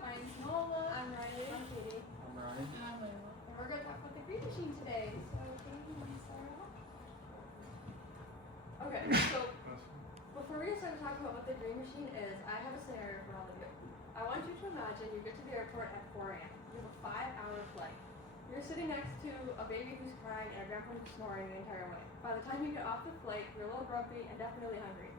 My name's Nola. I'm Riley. I'm Katie. I'm Ryan. And I'm Layla. And we're going to talk about the green machine today. So, Katie, you want to start off? Okay, so before we get started talking about what the green machine is, I have a scenario for all of you. I want you to imagine you get to the airport at 4 a.m. You have a 5-hour flight. You're sitting next to a baby who's crying and a grandpa who's snoring the entire way. By the time you get off the flight, you're a little grumpy and definitely hungry.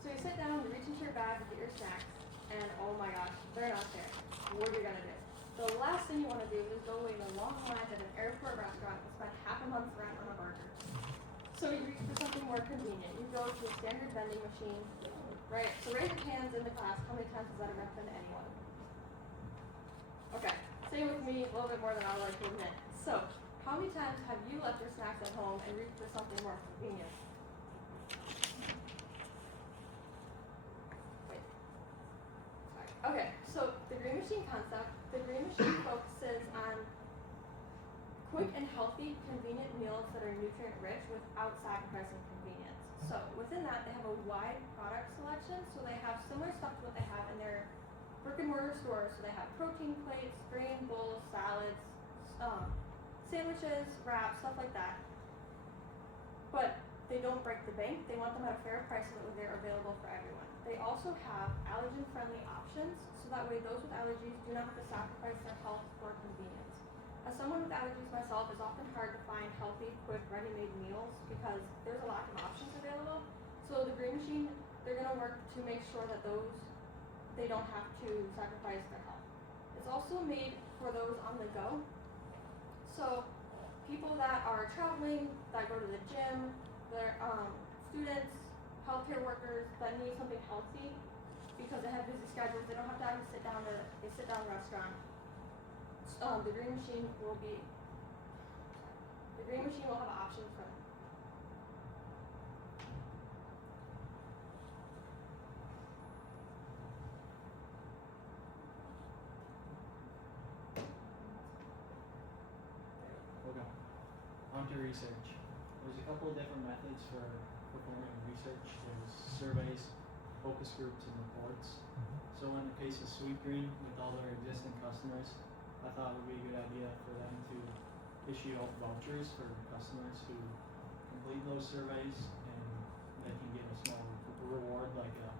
So you sit down, you reach into your bag to get your snacks, and oh my gosh, they're not there. What are you gonna do? The last thing you want to do is go wait in a long line at an airport restaurant and spend half a month's rent on a burger. So you reach for something more convenient. You go to a standard vending machine, right? So raise your hands in the class. How many times has that ever happened to anyone? Okay, say with me a little bit more than I would like to admit. So, how many times have you left your snacks at home and reached for something more convenient? Wait. Sorry. Okay, so the green machine concept, the green machine focuses on quick and healthy, convenient meals that are nutrient rich without sacrificing convenience. So within that, they have a wide product selection. So they have similar stuff to what they have in their brick and mortar stores. So they have protein plates, grain bowls, salads, sandwiches, wraps, stuff like that. But they don't break the bank. They want them at a fair price so that they're available for everyone. They also have allergen-friendly options, so that way those with allergies do not have to sacrifice their health for convenience. As someone with allergies myself, it's often hard to find healthy, quick, ready-made meals because there's a lack of options available. So the green machine, they're gonna work to make sure that they don't have to sacrifice their health. It's also made for those on the go. So people that are traveling, that go to the gym, they're students, healthcare workers that need something healthy because they have busy schedules, they don't have time to sit down at a sit-down restaurant. The green machine will have options for them. Okay. On to research. There's a couple of different methods for performing research. There's surveys, focus groups, and reports. So in the case of Sweetgreen, with all their existing customers, I thought it would be a good idea for them to issue out vouchers for customers who complete those surveys, and they can get a small reward like a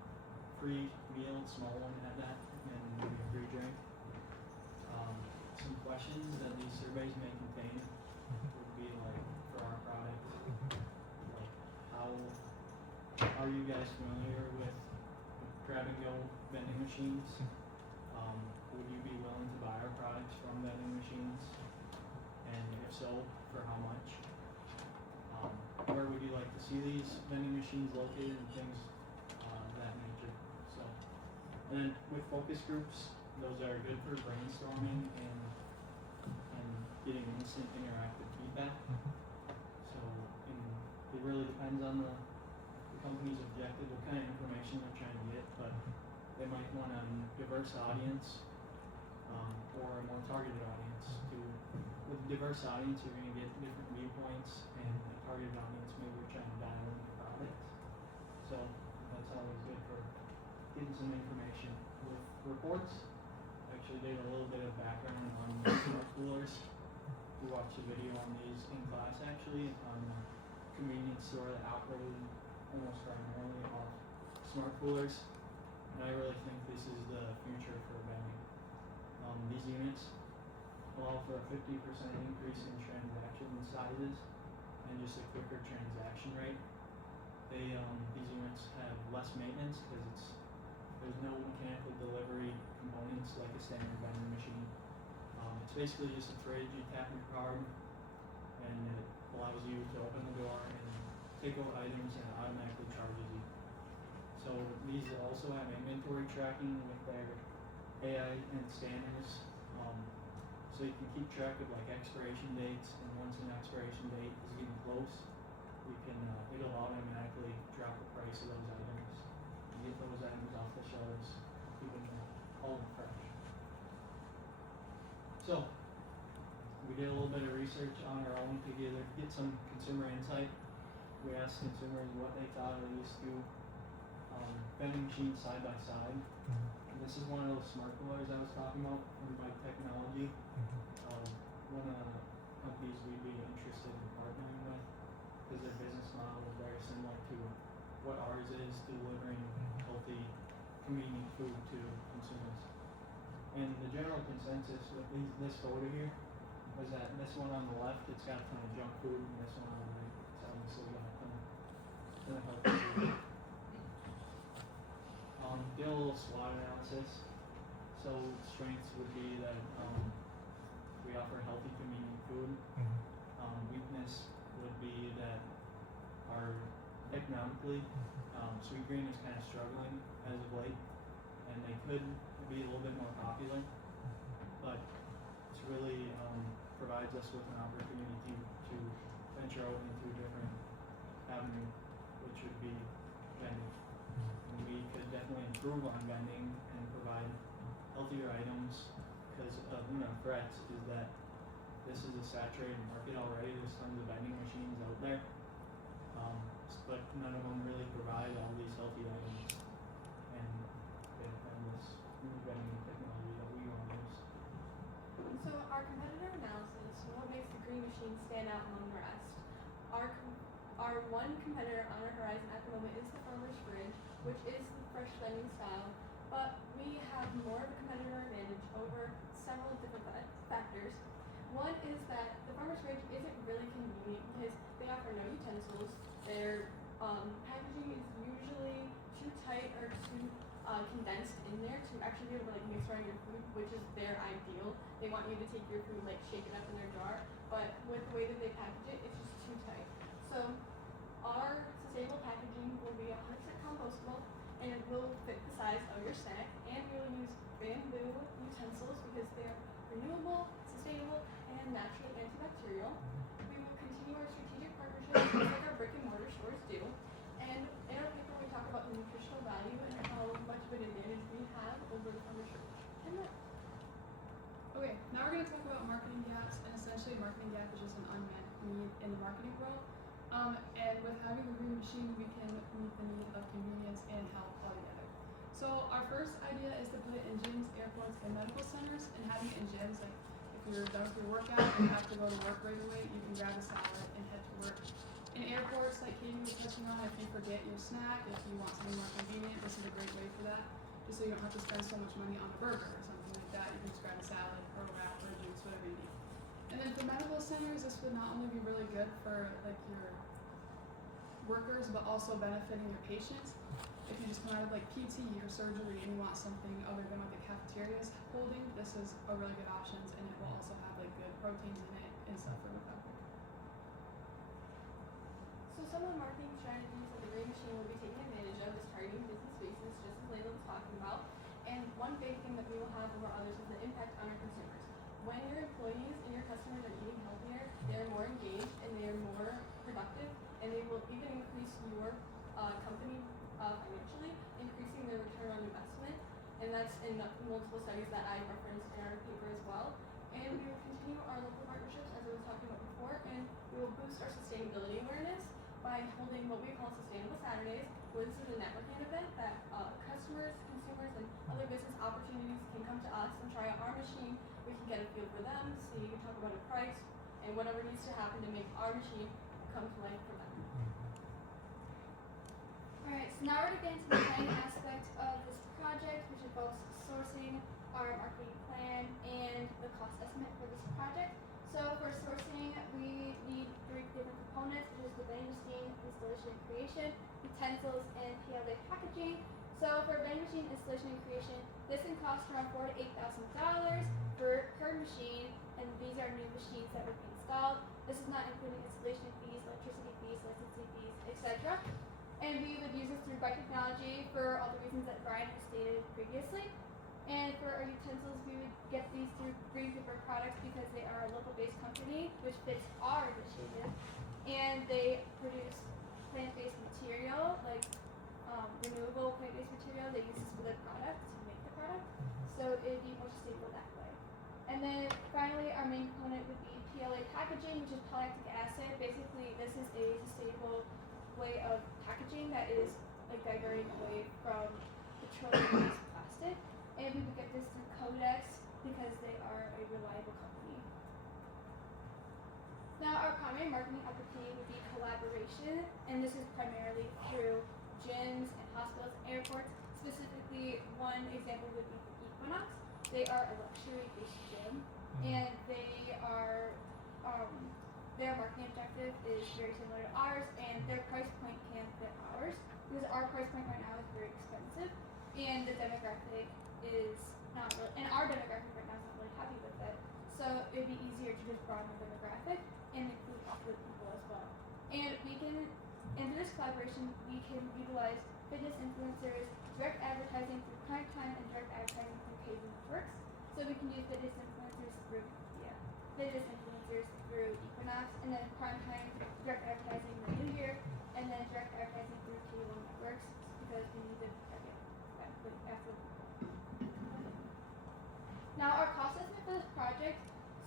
free meal, small one at that, and maybe a free drink. Some questions that these surveys may contain would be like, for our product, like how are you guys familiar with grab and go vending machines? Would you be willing to buy our products from vending machines? And if so, for how much? Where would you like to see these vending machines located and things of that nature? So, and then with focus groups, those are good for brainstorming and getting instant interactive feedback. So, it really depends on the company's objective, what kind of information they're trying to get, but they might want a diverse audience or a more targeted audience. With a diverse audience, you're going to get different viewpoints, and a targeted audience, maybe you're trying to dial in the product. So that's always good for getting some information. With reports, actually did a little bit of background on smart coolers. We watched a video on these in class actually on a convenience store that operated almost primarily off smart coolers. And I really think this is the future for vending. These units allow for a 50% increase in transaction sizes and just a quicker transaction rate. These units have less maintenance because there's no mechanical delivery components like a standard vending machine. It's basically just a fridge. You tap your card and it allows you to open the door and take out items and it automatically charges you. So these also have inventory tracking with their AI and scanners. So you can keep track of like expiration dates, and once an expiration date is getting close, you can it'll automatically drop the price of those items. You get those items off the shelves, keep them all fresh. So we did a little bit of research on our own to get some consumer insight. We asked consumers what they thought of these two vending machines side by side. And this is one of those smart coolers I was talking about from Bike Technology. One of the companies we'd be interested in partnering with, because their business model is very similar to what ours is, delivering healthy, convenient food to consumers. And the general consensus with this photo here was that this one on the left, it's got a ton of junk food, and this one on the right, it's obviously got a ton of healthy food. Did a little SWOT analysis. So strengths would be that we offer healthy, convenient food. Weakness would be that our economically, Sweetgreen is kind of struggling as of late, and they could be a little bit more popular, but it's really provides us with an opportunity to venture out into a different avenue, which would be vending. And we could definitely improve on vending and provide healthier items, because one of the threats is that this is a saturated market already. There's tons of vending machines out there, but none of them really provide all these healthy items, and this new vending technology that we want to use. So our competitor analysis, what makes the Green Machine stand out among the rest? Our one competitor on our horizon at the moment is the Farmer's Fridge, which is the fresh vending style, but we have more of a competitor advantage over several different factors. One is that the Farmer's Fridge isn't really convenient because they offer no utensils. Their packaging is usually too tight or too condensed in there to actually be able to like mix around your food, which is their ideal. They want you to take your food, like shake it up in their jar, but with the way that they package it, it's just too tight. So our sustainable packaging will be 100% compostable, and it will fit the size of your snack, and we will use bamboo utensils because they are renewable, sustainable, and naturally antibacterial. We will continue our strategic partnerships just like our brick and mortar stores do. And in our paper, we talk about the nutritional value and how much of an advantage we have over the Farmer's Fridge. Okay, now we're going to talk about marketing gaps, and essentially a marketing gap is just an unmet need in the marketing world. And with having the Green Machine, we can meet the need of convenience and health all together. So our first idea is to put it in gyms, airports, and medical centers, and having it in gyms, like if you're done with your workout and you have to go to work right away, you can grab a salad and head to work. In airports, like Katie was touching on, if you forget your snack, if you want something more convenient, this is a great way for that. Just so you don't have to spend so much money on a burger or something like that, you can just grab a salad or a wrap or a juice, whatever you need. And then for medical centers, this would not only be really good for like your workers, but also benefiting your patients. If you just come out of like PT or surgery and you want something other than what the cafeteria is holding, this is a really good option, and it will also have like good proteins in it and stuff for the fabric. So some of the marketing strategies that the Green Machine will be taking advantage of is targeting business spaces, just as Layla was talking about. And one big thing that we will have over others is the impact on our consumers. When your employees and your customers are eating healthier, they're more engaged and they're more productive, and they will even increase your company financially, increasing their return on investment. And that's in multiple studies that I referenced in our paper as well. And we will continue our local partnerships, as I was talking about before, and we will boost our sustainability awareness by holding what we call Sustainable Saturdays, where this is a networking event that customers, consumers, and other business opportunities can come to us and try out our machine. We can get a feel for them, see, talk about a price, and whatever needs to happen to make our machine come to life for them. Alright, so now we're going to get into the planning aspect of this project, which involves sourcing, our marketing plan, and the cost estimate for this project. So for sourcing, we need 3 different components, which is the vending machine, installation and creation, utensils, and PLA packaging. So for vending machine installation and creation, this can cost around $4,000 to $8,000 per machine, and these are new machines that would be installed. This is not including installation fees, electricity fees, licensing fees, etc. And we would use this through Bike Technology for all the reasons that Brian has stated previously. And for our utensils, we would get these through Green Paper Products because they are a local-based company, which fits our initiative. And they produce plant-based material, like renewable plant-based material. They use this for their product to make the product, so it'd be more sustainable that way. And then finally, our main component would be PLA packaging, which is polylactic acid. Basically, this is a sustainable way of packaging that is diverting away from petroleum-based plastic, and we would get this through Codex because they are a reliable company. Now, our primary marketing opportunity would be collaboration, and this is primarily through gyms and hospitals and airports. Specifically, one example would be Equinox. They are a luxury-based gym, and their marketing objective is very similar to ours, and their price point can fit ours because our price point right now is very expensive, and the demographic is not really, and our demographic right now is not really happy with it. So it'd be easier to just broaden the demographic and include affluent people as well. And through this collaboration, we can utilize fitness influencers, direct advertising through prime time, and direct advertising through cable networks. So we can use fitness influencers through Equinox, and then prime time direct advertising in the new year, and then direct advertising through cable networks because we need them after. Now our cost estimate for this project.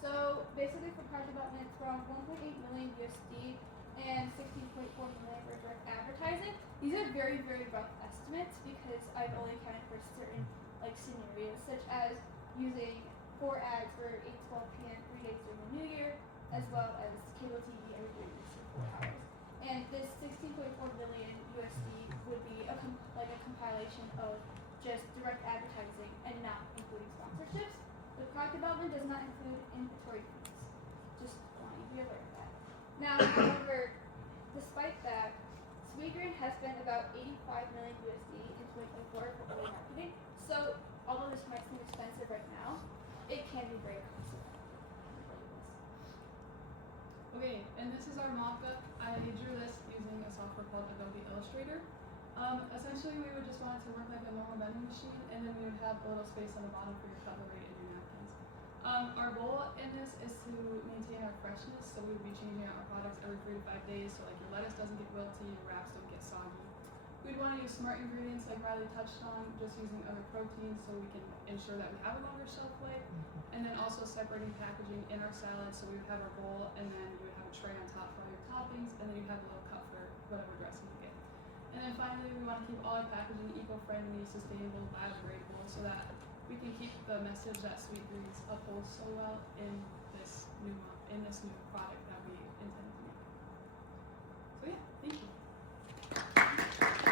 So basically for project development, it's around 1.8 million USD and 16.4 million for direct advertising. These are very, very rough estimates because I've only accounted for certain scenarios, such as using 4 ads for 8 to 12 p.m. 3 days during the new year, as well as cable TV every 3 weeks for 4 hours. And this 16.4 million USD would be a compilation of just direct advertising and not including sponsorships. The product development does not include inventory fees. Just want you to be aware of that. Now, however, despite that, Sweetgreen has spent about 85 million USD in 2024 for early marketing. So, although this might seem expensive right now, it can be very cost effective. Okay, and this is our mock-up. I drew this using a software called Adobe Illustrator. Essentially, we would just want it to work like a normal vending machine, and then we would have a little space on the bottom for your cutlery and your napkins. Our goal in this is to maintain our freshness, so we would be changing out our products every 3 to 5 days, so like your lettuce doesn't get wilty, your wraps don't get soggy. We'd want to use smart ingredients like Riley touched on, just using other proteins so we can ensure that we have a longer shelf life, and then also separating packaging in our salad, so we would have our bowl, and then you would have a tray on top for all your toppings, and then you'd have a little cup for whatever dressing you get. And then finally, we want to keep all our packaging eco-friendly, sustainable, biodegradable, so that we can keep the message that Sweetgreen's upholds so well in this new product